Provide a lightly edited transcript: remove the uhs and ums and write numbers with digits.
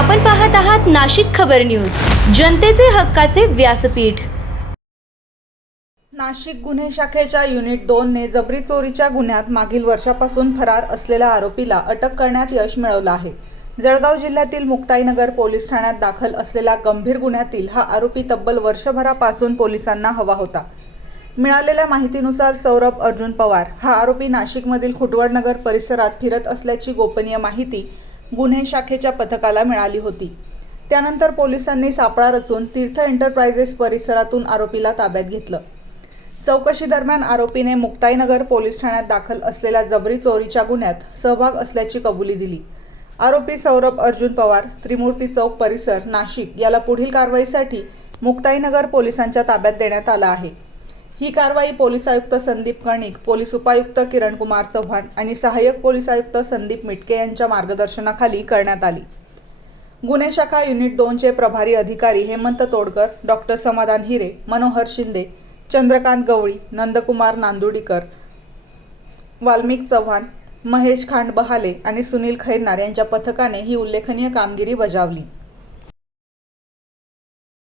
आपण पाहत आहात नाशिक खबर न्यूज, जनतेचे हक्काचे व्यासपीठ। नाशिक गुन्हे शाखेच्या युनिट 2 ने जबरी चोरीच्या गुन्ह्यात मागील वर्षापासून फरार असलेल्या आरोपीला अटक करण्यात यश मिळवलं आहे। जळगाव जिल्ह्यातील मुक्ताईनगर पोलीस ठाण्यात दाखल असलेल्या गंभीर गुन्ह्यातील हा आरोपी तब्बल वर्षभरापासून पोलिसांना हवा होता। मिळालेल्या माहितीनुसार सौरभ अर्जुन पवार हा आरोपी नाशिकमधील खुटवडनगर परिसरात फिरत असल्याची गोपनीय माहिती गुन्हे शाखेच्या पथकाला मिळाली होती। त्यानंतर पोलिसांनी सापळा रचून तीर्थ एंटरप्राइजेस परिसरातून आरोपीला ताब्यात घेतलं। चौकशी दरम्यान आरोपीने मुक्ताईनगर पोलीस ठाण्यात दाखल असलेल्या जबरी चोरीच्या गुन्ह्यात सहभाग असल्याची कबुली दिली। आरोपी सौरभ अर्जुन पवार, त्रिमूर्ती चौक परिसर, नाशिक याला पुढील कारवाईसाठी मुक्ताईनगर पोलिसांच्या ताब्यात देण्यात आला आहे। ही कारवाई पोलीस आयुक्त संदीप कर्णिक, पोलीस उपायुक्त किरणकुमार चव्हाण आणि सहाय्यक पोलीस आयुक्त संदीप मिटके यांच्या मार्गदर्शनाखाली करण्यात आली। गुन्हे शाखा युनिट 2 चे प्रभारी अधिकारी हेमंत तोडकर, डॉक्टर समाधान हिरे, मनोहर शिंदे, चंद्रकांत गवळी, नंदकुमार नांदुडीकर, वाल्मिक चव्हाण, महेश खांड बहाले आणि सुनील खैरनार यांच्या पथकाने ही उल्लेखनीय कामगिरी बजावली।